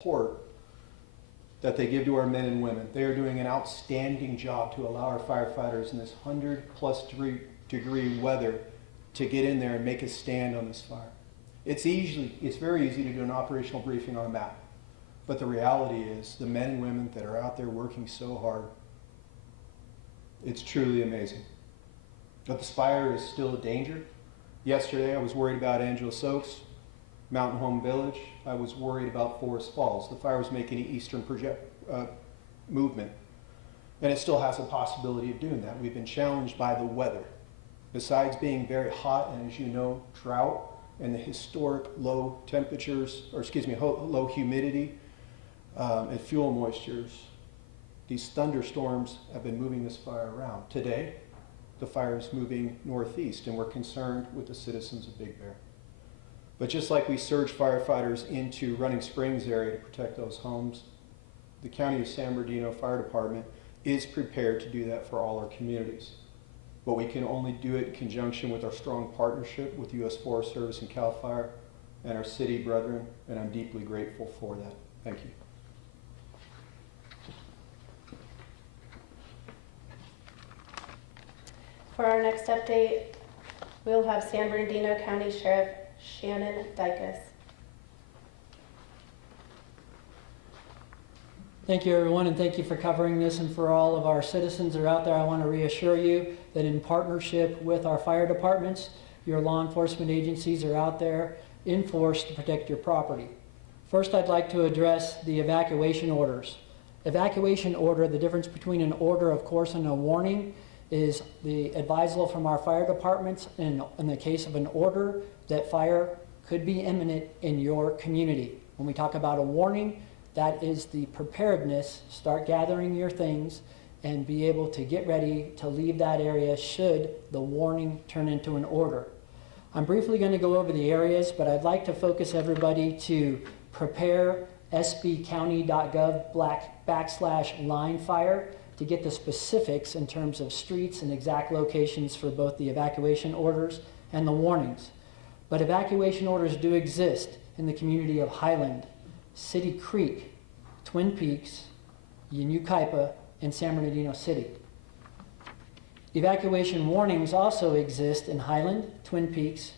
support that they give to our men and women. They are doing an outstanding job to allow our firefighters in this 100+ degree weather to get in there and make a stand on this fire. It's very easy to do an operational briefing on a map, but the reality is the men and women that are out there working so hard, it's truly amazing. But this fire is still a danger. Yesterday I was worried about Angeles Oaks, Mountain Home Village. I was worried about Forest Falls. The fire was making an eastern movement, and it still has a possibility of doing that. We've been challenged by the weather. Besides being very hot and, as you know, drought and the historic low temperatures, or excuse me, low humidity and fuel moistures, these thunderstorms have been moving this fire around. Today, the fire is moving northeast, and we're concerned with the citizens of Big Bear. But just like we surge firefighters into Running Springs area to protect those homes, the County of San Bernardino Fire Department is prepared to do that for all our communities. But we can only do it in conjunction with our strong partnership with U.S. Forest Service and CAL FIRE and our city brethren, and I'm deeply grateful for that. Thank you. For our next update, we'll have San Bernardino County Sheriff Shannon Dykus. Thank you, everyone, and thank you for covering this. And for all of our citizens that are out there, I want to reassure you that in partnership with our fire departments, your law enforcement agencies are out there in force to protect your property. First, I'd like to address the evacuation orders. Evacuation order, the difference between an order, of course, and a warning is the advisal from our fire departments in the case of an order that fire could be imminent in your community. When we talk about a warning, that is the preparedness. Start gathering your things and be able to get ready to leave that area should the warning turn into an order. I'm briefly going to go over the areas, but I'd like to focus everybody to prepare sbcounty.gov/line fire to get the specifics in terms of streets and exact locations for both the evacuation orders and the warnings. But evacuation orders do exist in the community of Highland, City Creek, Twin Peaks, Unucaipa, and San Bernardino City. Evacuation warnings also exist in Highland, Twin Peaks,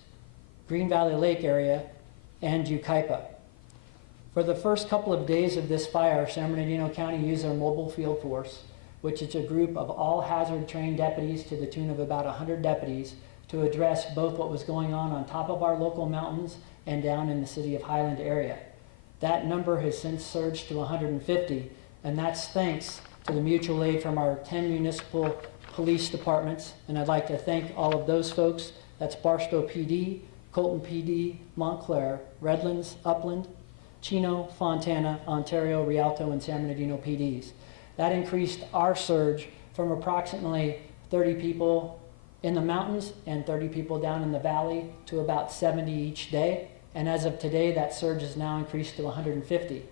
Green Valley Lake area, and Ucaipa. For the first couple of days of this fire, San Bernardino County used our mobile field force, which is a group of all hazard trained deputies to the tune of about 100 deputies to address both what was going on top of our local mountains and down in the city of Highland area. That number has since surged to 150, and that's thanks to the mutual aid from our 10 municipal police departments, and I'd like to thank all of those folks. That's Barstow PD, Colton PD, Montclair, Redlands, Upland, Chino, Fontana, Ontario, Rialto, and San Bernardino PDs. That increased our surge from approximately 30 people in the mountains and 30 people down in the valley to about 70 each day. And as of today, that surge has now increased to 150.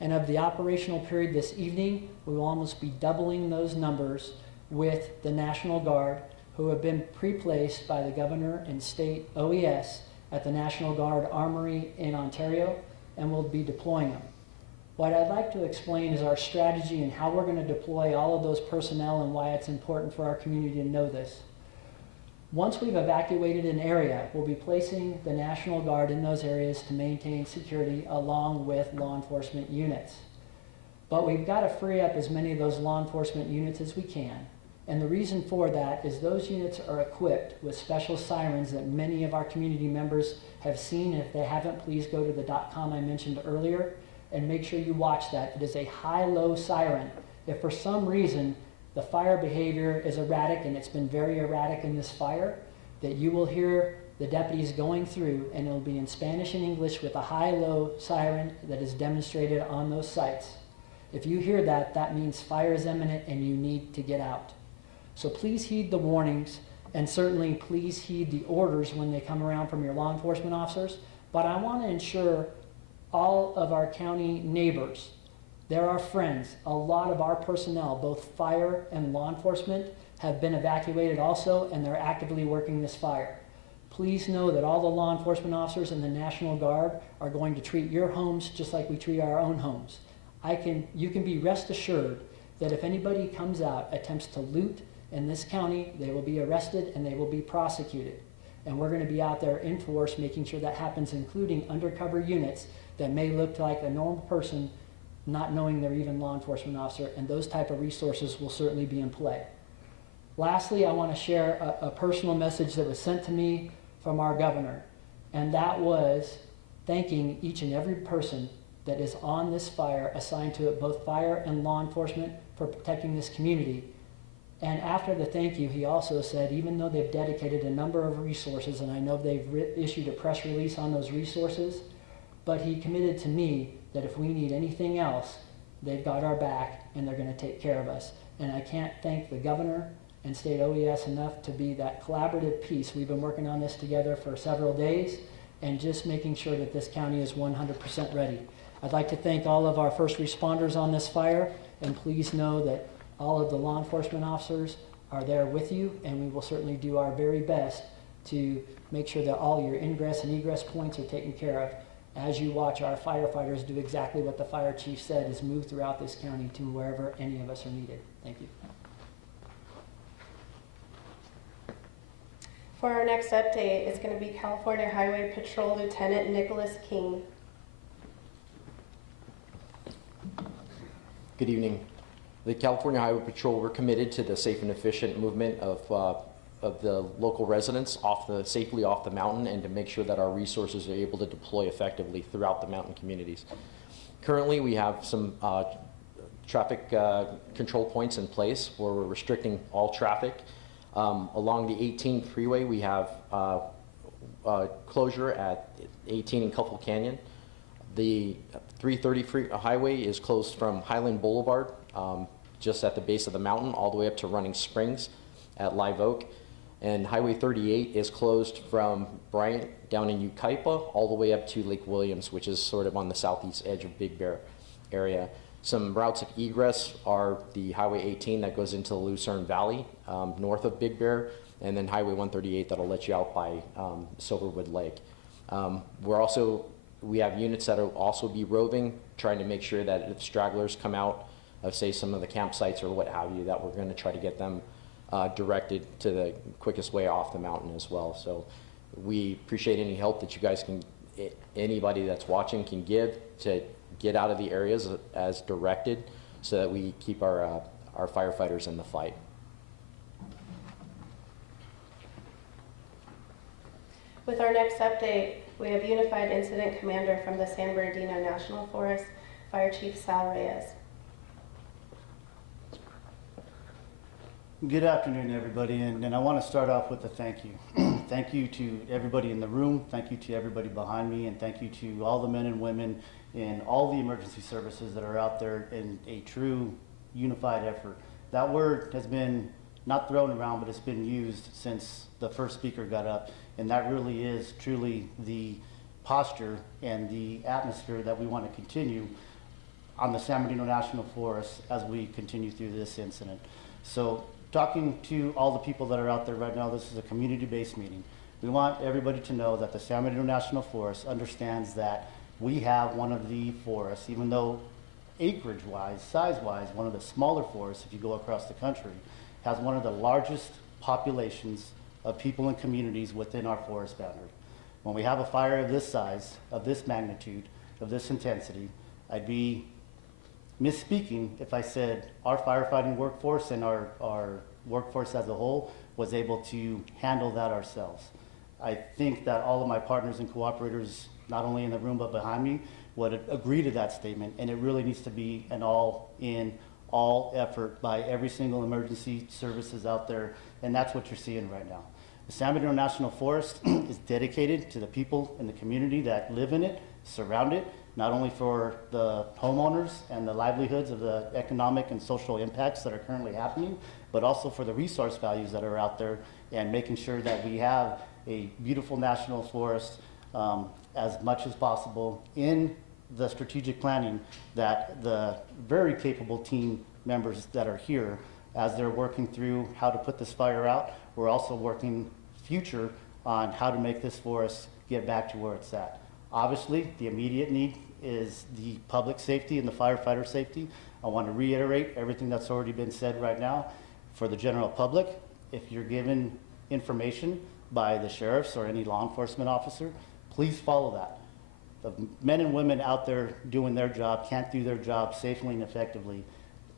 And of the operational period this evening, we will almost be doubling those numbers with the National Guard, who have been pre-placed by the governor and state OES at the National Guard Armory in Ontario, and we'll be deploying them. What I'd like to explain is our strategy and how we're going to deploy all of those personnel and why it's important for our community to know this. Once we've evacuated an area, we'll be placing the National Guard in those areas to maintain security along with law enforcement units. But we've got to free up as many of those law enforcement units as we can. And the reason for that is those units are equipped with special sirens that many of our community members have seen. If they haven't, please go to the .com I mentioned earlier and make sure you watch that. It is a high-low siren. If for some reason the fire behavior is erratic, and it's been very erratic in this fire, that you will hear the deputies going through, and it'll be in Spanish and English with a high-low siren that is demonstrated on those sites. If you hear that, that means fire is imminent and you need to get out. So please heed the warnings, and certainly please heed the orders when they come around from your law enforcement officers. But I want to ensure all of our county neighbors, they're our friends. A lot of our personnel, both fire and law enforcement, have been evacuated also, and they're actively working this fire. Please know that all the law enforcement officers and the National Guard are going to treat your homes just like we treat our own homes. You can be rest assured that if anybody comes out, attempts to loot in this county, they will be arrested and they will be prosecuted. And we're going to be out there in force making sure that happens, including undercover units that may look like a normal person not knowing they're even law enforcement officer, and those type of resources will certainly be in play. Lastly, I want to share a personal message that was sent to me from our governor, and that was thanking each and every person that is on this fire, assigned to it, both fire and law enforcement, for protecting this community. And after the thank you, he also said, even though they've dedicated a number of resources, and I know they've issued a press release on those resources, but he committed to me that if we need anything else, they've got our back and they're going to take care of us. And I can't thank the governor and state OES enough to be that collaborative piece. We've been working on this together for several days and just making sure that this county is 100% ready. I'd like to thank all of our first responders on this fire, and please know that all of the law enforcement officers are there with you, and we will certainly do our very best to make sure that all your ingress and egress points are taken care of as you watch our firefighters do exactly what the fire chief said, is move throughout this county to wherever any of us are needed. Thank you. For our next update, it's going to be California Highway Patrol Lieutenant Nicholas King. Good evening. The California Highway Patrol, we're committed to the safe and efficient movement of the local residents safely off the mountain, and to make sure that our resources are able to deploy effectively throughout the mountain communities. Currently, we have some traffic control points in place where we're restricting all traffic. Along the 18 freeway, we have closure at 18 in Couple Canyon. The 330 highway is closed from Highland Boulevard, just at the base of the mountain, all the way up to Running Springs at Live Oak. And Highway 38 is closed from Bryant down in Yucaipa all the way up to Lake Williams, which is sort of on the southeast edge of Big Bear area. Some routes of egress are the Highway 18 that goes into the Lucerne Valley, north of Big Bear, and then Highway 138 that'll let you out by Silverwood Lake. We have units that will also be roving, trying to make sure that if stragglers come out of, say, some of the campsites or what have you, that we're going to try to get them directed to the quickest way off the mountain as well. So we appreciate any help that you guys can, anybody that's watching can give to get out of the areas as directed, so that we keep our firefighters in the fight. With our next update, we have Unified Incident Commander from the San Bernardino National Forest, Fire Chief Sal Reyes. Good afternoon, everybody, and I want to start off with a thank you. Thank you to everybody in the room, thank you to everybody behind me, and thank you to all the men and women in all the emergency services that are out there in a true unified effort. That word has been not thrown around, but it's been used since the first speaker got up, and that really is truly the posture and the atmosphere that we want to continue on the San Bernardino National Forest as we continue through this incident. So, talking to all the people that are out there right now, this is a community-based meeting. We want everybody to know that the San Bernardino National Forest understands that we have one of the forests, even though acreage-wise, size-wise, one of the smaller forests, if you go across the country, has one of the largest populations of people and communities within our forest boundary. When we have a fire of this size, of this magnitude, of this intensity, I'd be misspeaking if I said our firefighting workforce and our workforce as a whole was able to handle that ourselves. I think that all of my partners and cooperators, not only in the room but behind me, would agree to that statement, and it really needs to be an all-in, all effort by every single emergency services out there, and that's what you're seeing right now. The San Bernardino National Forest is dedicated to the people in the community that live in it, surround it, not only for the homeowners and the livelihoods of the economic and social impacts that are currently happening, but also for the resource values that are out there, and making sure that we have a beautiful national forest as much as possible in the strategic planning that the very capable team members that are here, as they're working through how to put this fire out. We're also working future on how to make this forest get back to where it's at. Obviously, the immediate need is the public safety and the firefighter safety. I want to reiterate everything that's already been said right now. For the general public, if you're given information by the sheriffs or any law enforcement officer, please follow that. The men and women out there doing their job can't do their job safely and effectively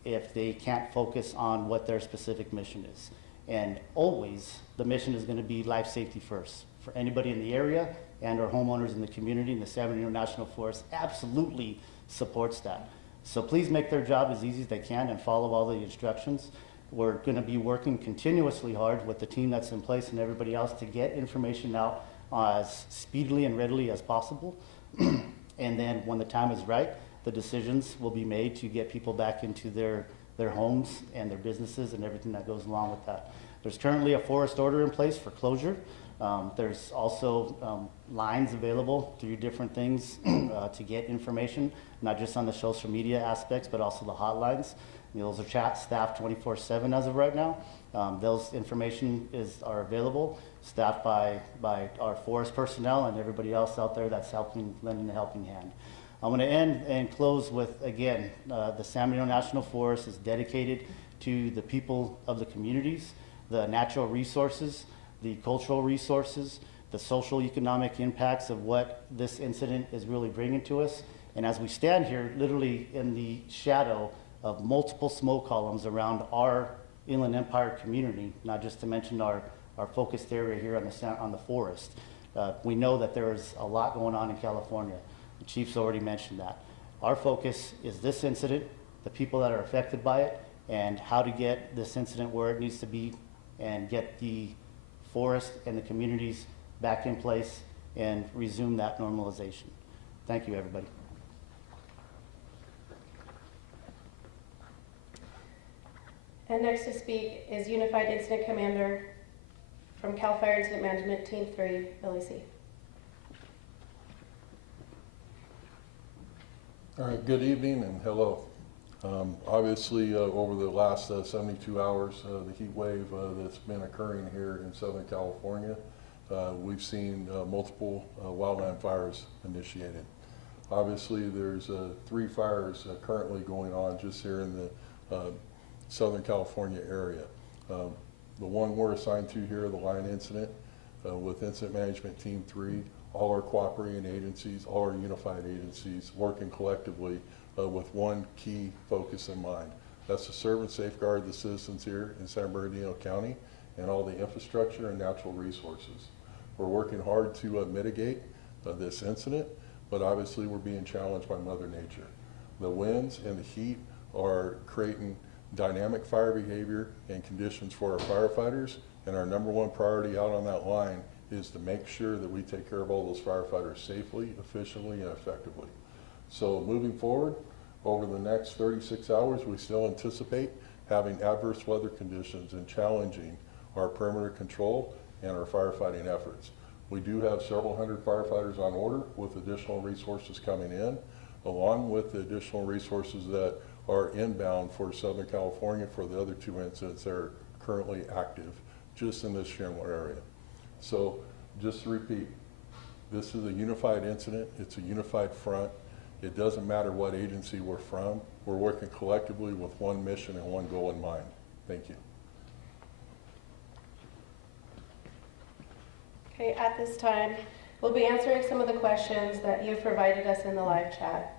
if they can't focus on what their specific mission is. And always, the mission is going to be life safety first. For anybody in the area and our homeowners in the community, and the San Bernardino National Forest absolutely supports that. So please make their job as easy as they can and follow all the instructions. We're going to be working continuously hard with the team that's in place and everybody else to get information out as speedily and readily as possible. And then when the time is right, the decisions will be made to get people back into their homes and their businesses and everything that goes along with that. There's currently a forest order in place for closure. There's also lines available through different things to get information, not just on the social media aspects, but also the hotlines. Those are chat staffed 24/7 as of right now. Those information are available, staffed by our forest personnel and everybody else out there that's lending a helping hand. I'm going to end and close with, again, the San Bernardino National Forest is dedicated to the people of the communities, the natural resources, the cultural resources, the social economic impacts of what this incident is really bringing to us. And as we stand here, literally in the shadow of multiple smoke columns around our Inland Empire community, not just to mention our focused area here on the forest, we know that there is a lot going on in California. The chief's already mentioned that. Our focus is this incident, the people that are affected by it, and how to get this incident where it needs to be and get the forest and the communities back in place and resume that normalization. Thank you, everybody. And next to speak is Unified Incident Commander from CAL FIRE Incident Management Team 3, Billy C. All right, good evening and hello. Obviously, over the last 72 hours, the heat wave that's been occurring here in Southern California, we've seen multiple wildland fires initiated. Obviously, there's 3 fires currently going on just here in the Southern California area. The one we're assigned to here, the line incident, with Incident Management Team 3, all our cooperating agencies, all our unified agencies working collectively with one key focus in mind. That's to serve and safeguard the citizens here in San Bernardino County and all the infrastructure and natural resources. We're working hard to mitigate this incident, but obviously we're being challenged by Mother Nature. The winds and the heat are creating dynamic fire behavior and conditions for our firefighters, and our #1 priority out on that line is to make sure that we take care of all those firefighters safely, efficiently, and effectively. So moving forward, over the next 36 hours, we still anticipate having adverse weather conditions and challenging our perimeter control and our firefighting efforts. We do have several hundred firefighters on order with additional resources coming in, along with the additional resources that are inbound for Southern California for the other 2 incidents that are currently active just in this general area. So just to repeat, this is a unified incident. It's a unified front. It doesn't matter what agency we're from. We're working collectively with one mission and one goal in mind. Thank you. Okay, at this time, we'll be answering some of the questions that you've provided us in the live chat.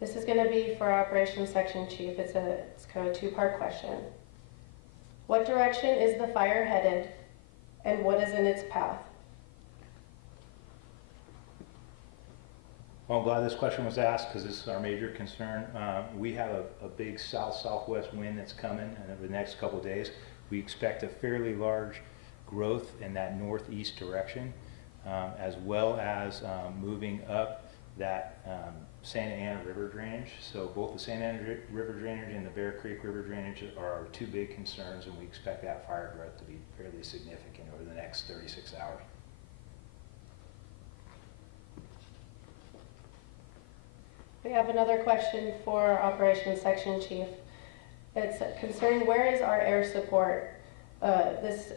This is going to be for our Operations Section Chief. It's kind of a 2-part question. What direction is the fire headed, and what is in its path? Well, I'm glad this question was asked because this is our major concern. We have a big south-southwest wind that's coming, and over the next couple of days, we expect a fairly large growth in that northeast direction, as well as moving up that Santa Ana River drainage. So both the Santa Ana River drainage and the Bear Creek River drainage are our 2 big concerns, and we expect that fire growth to be fairly significant over the next 36 hours. We have another question for our Operations Section Chief. It's concerning where is our air support? This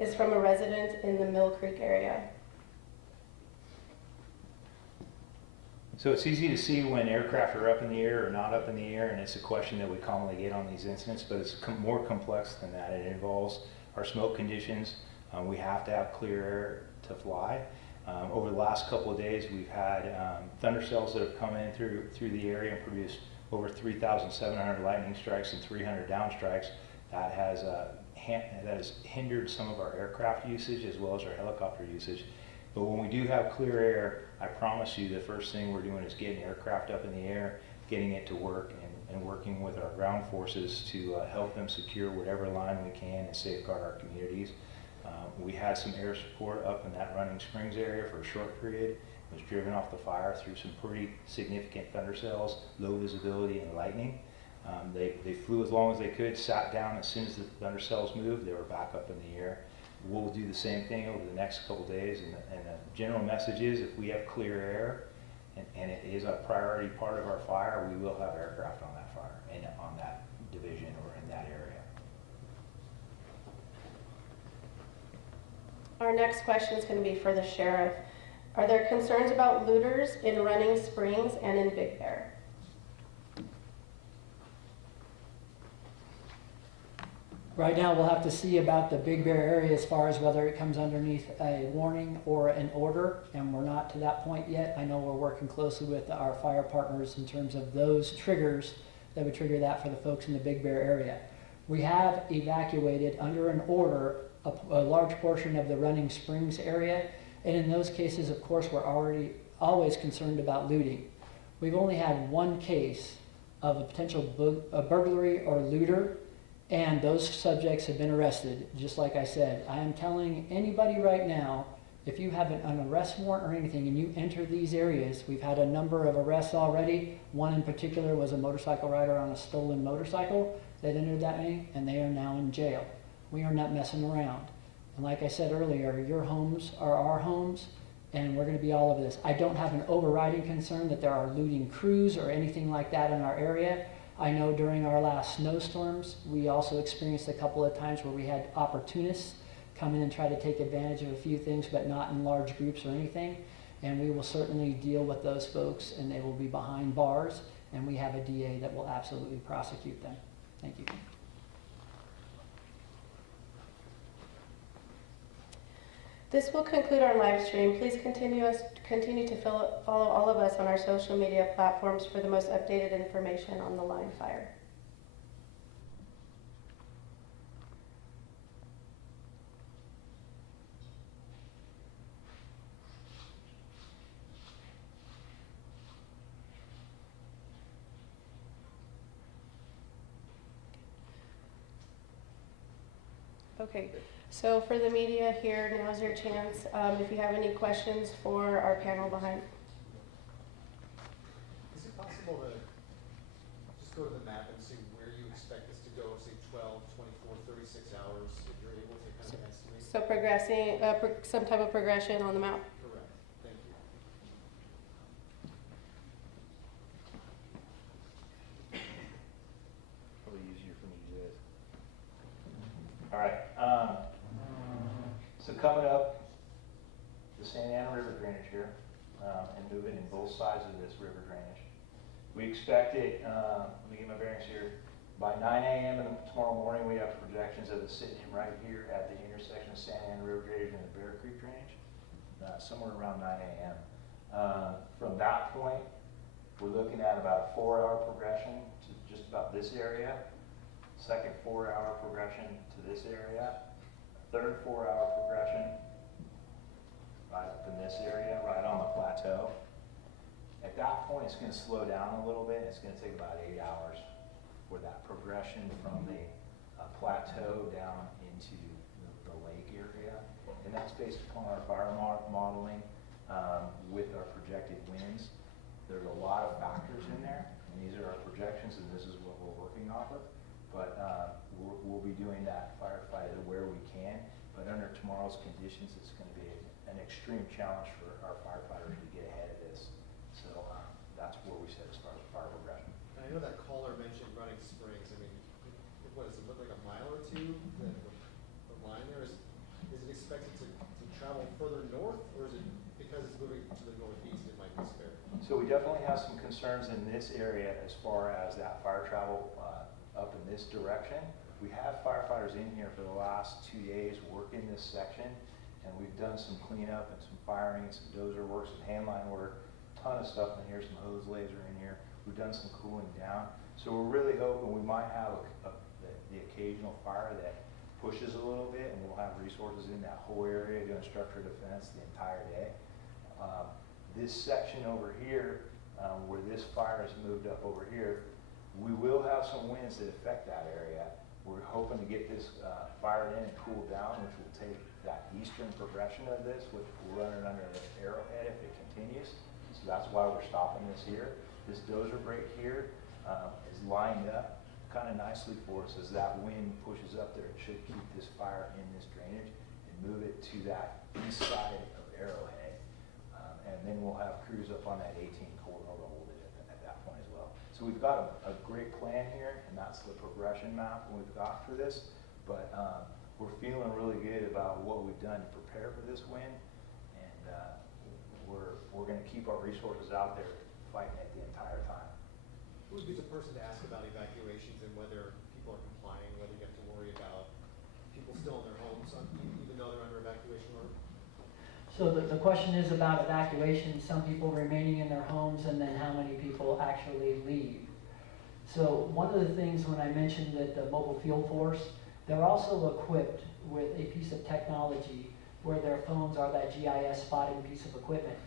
is from a resident in the Mill Creek area. So it's easy to see when aircraft are up in the air or not up in the air, and it's a question that we commonly get on these incidents, but it's more complex than that. It involves our smoke conditions. We have to have clear air to fly. Over the last couple of days, we've had thunder cells that have come in through the area and produced over 3,700 lightning strikes and 300 down strikes. That has hindered some of our aircraft usage as well as our helicopter usage. But when we do have clear air, I promise you the first thing we're doing is getting aircraft up in the air, getting it to work, and working with our ground forces to help them secure whatever line we can and safeguard our communities. We had some air support up in that Running Springs area for a short period. It was driven off the fire through some pretty significant thunder cells, low visibility, and lightning. They flew as long as they could, sat down as soon as the thunder cells moved, they were back up in the air. We'll do the same thing over the next couple days, and the general message is if we have clear air and it is a priority part of our fire, we will have aircraft on that fire and on that division or in that area. Our next question is going to be for the sheriff. Are there concerns about looters in Running Springs and in Big Bear? Right now, we'll have to see about the Big Bear area as far as whether it comes underneath a warning or an order, and we're not to that point yet. I know we're working closely with our fire partners in terms of those triggers that would trigger that for the folks in the Big Bear area. We have evacuated under an order a large portion of the Running Springs area, and in those cases, of course, we're always concerned about looting. We've only had one case of a potential burglary or looter, and those subjects have been arrested. Just like I said, I am telling anybody right now, if you have an arrest warrant or anything and you enter these areas, we've had a number of arrests already. One in particular was a motorcycle rider on a stolen motorcycle that entered that way, and they are now in jail. We are not messing around. And like I said earlier, your homes are our homes, and we're going to be all over this. I don't have an overriding concern that there are looting crews or anything like that in our area. I know during our last snowstorms, we also experienced a couple of times where we had opportunists come in and try to take advantage of a few things, but not in large groups or anything. And we will certainly deal with those folks, and they will be behind bars, and we have a DA that will absolutely prosecute them. Thank you. This will conclude our live stream. Please continue to follow all of us on our social media platforms for the most updated information on the line fire. Okay. So for the media here, now's your chance. If you have any questions for our panel behind. Is it possible to just go to the map and see where you expect this to go, say 12, 24, 36 hours, if you're able to kind of estimate? So progressing, some type of progression on the map. Correct. Thank you. Probably easier for me to do this. All right. So coming up, the Santa Ana River drainage here, and moving in both sides of this river drainage. We expect it, let me get my bearings here, by 9 a.m. tomorrow morning, we have projections of it sitting right here at the intersection of Santa Ana River drainage and the Bear Creek drainage, somewhere around 9 a.m. From that point, we're looking at about a 4-hour progression to just about this area, second 4-hour progression to this area, third 4-hour progression right up in this area, right on the plateau. At that point, it's going to slow down a little bit. It's going to take about 8 hours for that progression from the plateau down into the lake area. And that's based upon our fire modeling with our projected winds. There's a lot of factors in there, and these are our projections, and this is what we're working off of. But we'll be doing that firefight where we can. But under tomorrow's conditions, it's going to be an extreme challenge for our firefighters to get ahead of this. So that's where we sit as far as fire progression. And I know that caller mentioned Running Springs. I mean, what does it look like, a mile or two? The line there is travel further north, or is it because it's moving to the northeast, it might be spared? So we definitely have some concerns in this area as far as that fire travel up in this direction. We have firefighters in here for the last 2 days working this section, and we've done some cleanup and some firing, some dozer work, some handline work, ton of stuff in here, some hose laser in here. We've done some cooling down. So we're really hoping we might have the occasional fire that pushes a little bit, and we'll have resources in that whole area doing structure defense the entire day. This section over here, where this fire has moved up over here, we will have some winds that affect that area. We're hoping to get this fired in and cooled down, which will take that eastern progression of this, which will run it under the arrowhead if it continues. So that's why we're stopping this here. This dozer break here is lined up kind of nicely for us. As that wind pushes up there, it should keep this fire in this drainage and move it to that east side of Arrowhead. And then we'll have crews up on that 18 corridor to hold it at that point as well. So we've got a great plan here, and that's the progression map we've got for this. But we're feeling really good about what we've done to prepare for this wind, and we're going to keep our resources out there fighting it the entire time. Who would be the person to ask about evacuations and whether people are complying, whether you have to worry about people still in their homes, even though they're under evacuation order? So the question is about evacuation, some people remaining in their homes, and then how many people actually leave. So one of the things when I mentioned that the mobile field force, they're also equipped with a piece of technology where their phones are that GIS spotting piece of equipment.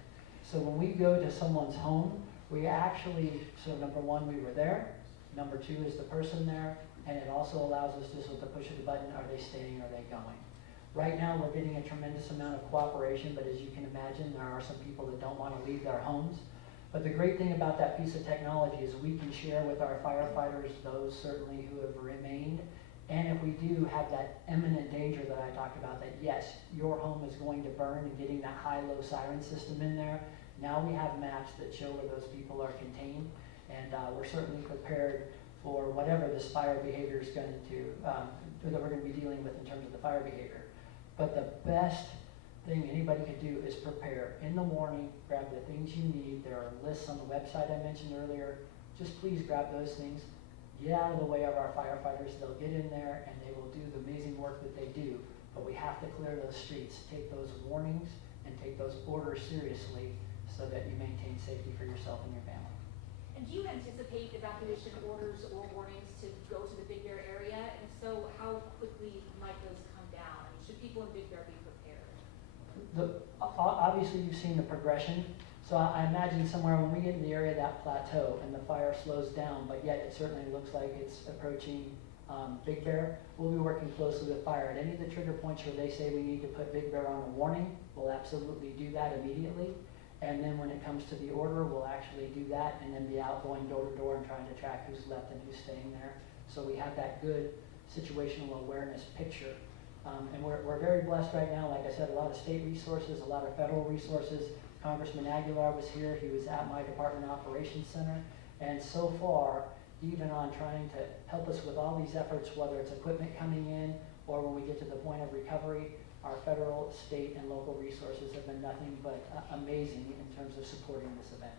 So when we go to someone's home, we actually, so number one, we were there. Number two, is the person there? And it also allows us just with the push of the button, are they staying, are they going? Right now, we're getting a tremendous amount of cooperation, but as you can imagine, there are some people that don't want to leave their homes. But the great thing about that piece of technology is we can share with our firefighters, those certainly who have remained, and if we do have that imminent danger that I talked about, that yes, your home is going to burn, and getting that high-low siren system in there, now we have maps that show where those people are contained, and we're certainly prepared for whatever this fire behavior is going to, that we're going to be dealing with in terms of the fire behavior. But the best thing anybody could do is prepare. In the morning, grab the things you need. There are lists on the website I mentioned earlier. Just please grab those things. Get out of the way of our firefighters. They'll get in there and they will do the amazing work that they do. But we have to clear those streets, take those warnings, and take those orders seriously so that you maintain safety for yourself and your family. And do you anticipate evacuation orders or warnings to go to the Big Bear area? And so how quickly might those come down? I mean, should people in Big Bear be prepared? Obviously, you've seen the progression. So I imagine somewhere when we get in the area of that plateau and the fire slows down, but yet it certainly looks like it's approaching Big Bear, we'll be working closely with fire. At any of the trigger points where they say we need to put Big Bear on a warning, we'll absolutely do that immediately. And then when it comes to the order, we'll actually do that and then be out going door to door and trying to track who's left and who's staying there. So we have that good situational awareness picture. And we're very blessed right now. Like I said, a lot of state resources, a lot of federal resources. Congressman Aguilar was here. He was at my Department Operations Center. And so far, even on trying to help us with all these efforts, whether it's equipment coming in or when we get to the point of recovery, our federal, state, and local resources have been nothing but amazing in terms of supporting this event.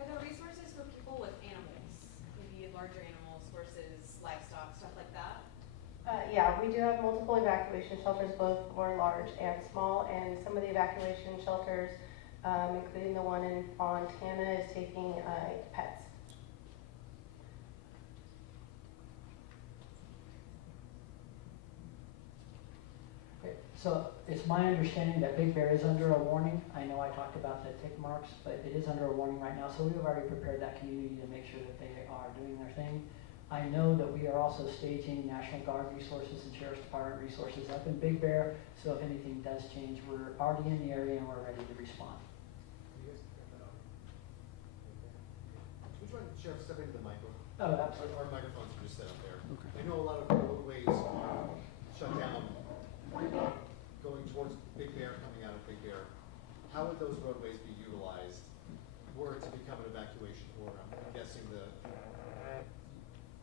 Are there resources for people with animals, maybe larger animals versus livestock, stuff like that? Yeah, we do have multiple evacuation shelters, both for large and small, and some of the evacuation shelters, including the one in Fontana, is taking pets. So it's my understanding that Big Bear is under a warning. I know I talked about the tick marks, but it is under a warning right now. So we've already prepared that community to make sure that they are doing their thing. I know that we are also staging National Guard resources and Sheriff's Department resources up in Big Bear. So if anything does change, we're already in the area and we're ready to respond. Can you guys pick that up? Would you mind, Sheriff, step into the microphone? Oh, absolutely. Our microphones are just set up there. Okay. I know a lot of roadways are shut down going towards Big Bear, coming out of Big Bear. How would those roadways be utilized were it to become an evacuation order? I'm guessing the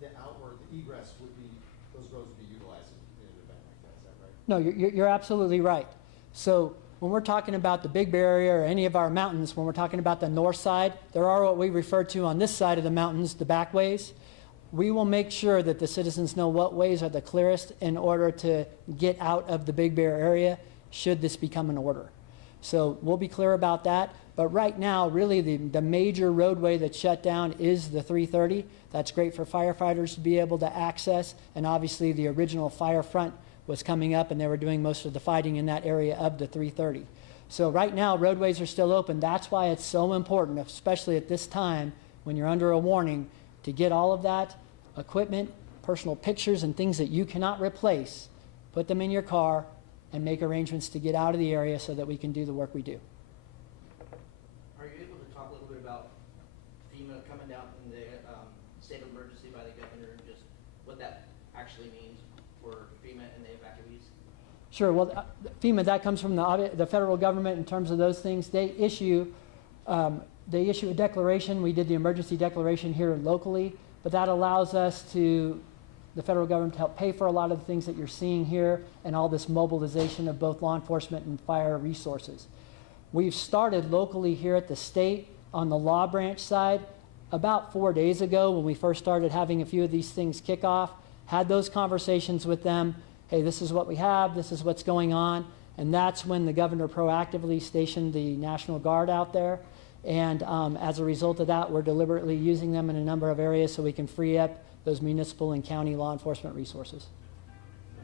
the outward, the egress would be, those roads would be utilized in an event like that, is that right? No, you're absolutely right. So when we're talking about the Big Bear Area or any of our mountains, when we're talking about the north side, there are what we refer to on this side of the mountains, the back ways. We will make sure that the citizens know what ways are the clearest in order to get out of the Big Bear Area should this become an order. So we'll be clear about that. But right now, really the major roadway that's shut down is the 330. That's great for firefighters to be able to access. And obviously the original fire front was coming up and they were doing most of the fighting in that area of the 330. So right now, roadways are still open. That's why it's so important, especially at this time when you're under a warning, to get all of that equipment, personal pictures, and things that you cannot replace, put them in your car, and make arrangements to get out of the area so that we can do the work we do. Are you able to talk a little bit about FEMA coming down in the state of emergency by the governor, and just what that actually means for FEMA and the evacuees? Sure. Well, FEMA, that comes from the federal government in terms of those things. They issue a declaration. We did the emergency declaration here locally, but that allows us to, the federal government, to help pay for a lot of the things that you're seeing here and all this mobilization of both law enforcement and fire resources. We've started locally here at the state on the law branch side about 4 days ago when we first started having a few of these things kick off, had those conversations with them. Hey, this is what we have, this is what's going on. And that's when the governor proactively stationed the National Guard out there. And as a result of that, we're deliberately using them in a number of areas so we can free up those municipal and county law enforcement resources.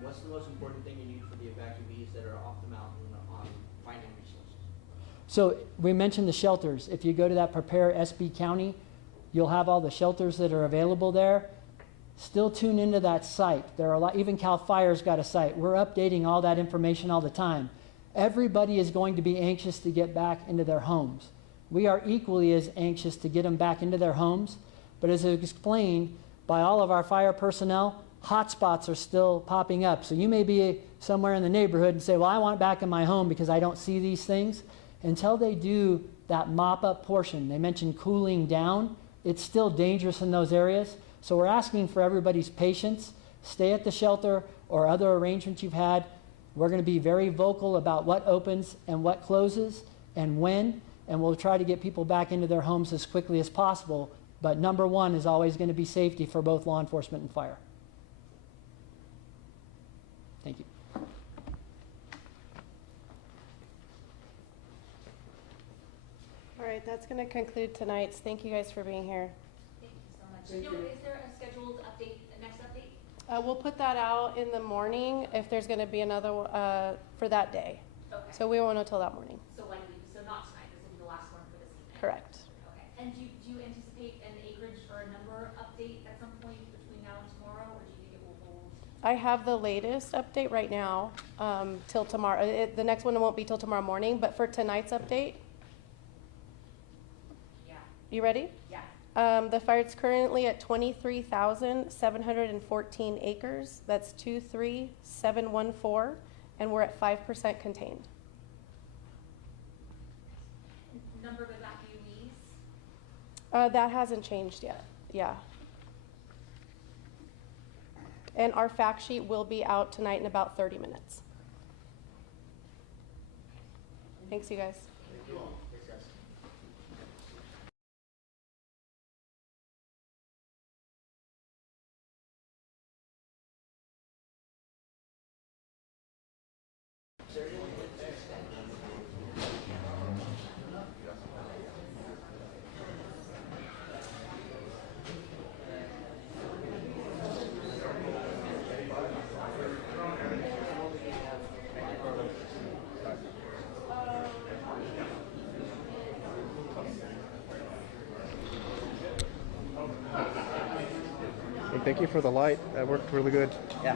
What's the most important thing you need for the evacuees that are off the mountain on finding resources? So we mentioned the shelters. If you go to that Prepare SB County, you'll have all the shelters that are available there. Still tune into that site. There are a lot, even CAL FIRE's got a site. We're updating all that information all the time. Everybody is going to be anxious to get back into their homes. We are equally as anxious to get them back into their homes, but as explained by all of our fire personnel, hotspots are still popping up. So you may be somewhere in the neighborhood and say, well, I want it back in my home because I don't see these things. Until they do that mop-up portion, they mentioned cooling down, it's still dangerous in those areas. So we're asking for everybody's patience. Stay at the shelter or other arrangements you've had. We're going to be very vocal about what opens and what closes and when, and we'll try to get people back into their homes as quickly as possible. But number one is always going to be safety for both law enforcement and fire. Thank you. All right, that's going to conclude tonight's. Thank you guys for being here. Thank you so much. Is there a scheduled update, the next update? We'll put that out in the morning if there's going to be another for that day. Okay. So we won't know till that morning. So when so not tonight, this will be the last one for this evening? Correct. Okay. And do you anticipate an acreage or a number update at some point between now and tomorrow, or do you think it will hold? I have the latest update right now till tomorrow. The next one won't be till tomorrow morning, but for tonight's update, Yeah. you ready? Yeah. The fire's currently at 23,714 acres. That's 23714, and we're at 5% contained. Number of evacuees? That hasn't changed yet. Yeah. And our fact sheet will be out tonight in about 30 minutes. Thanks, you guys. Thank you all. Thanks, guys. Hey, thank you for the light. That worked really good. Yeah.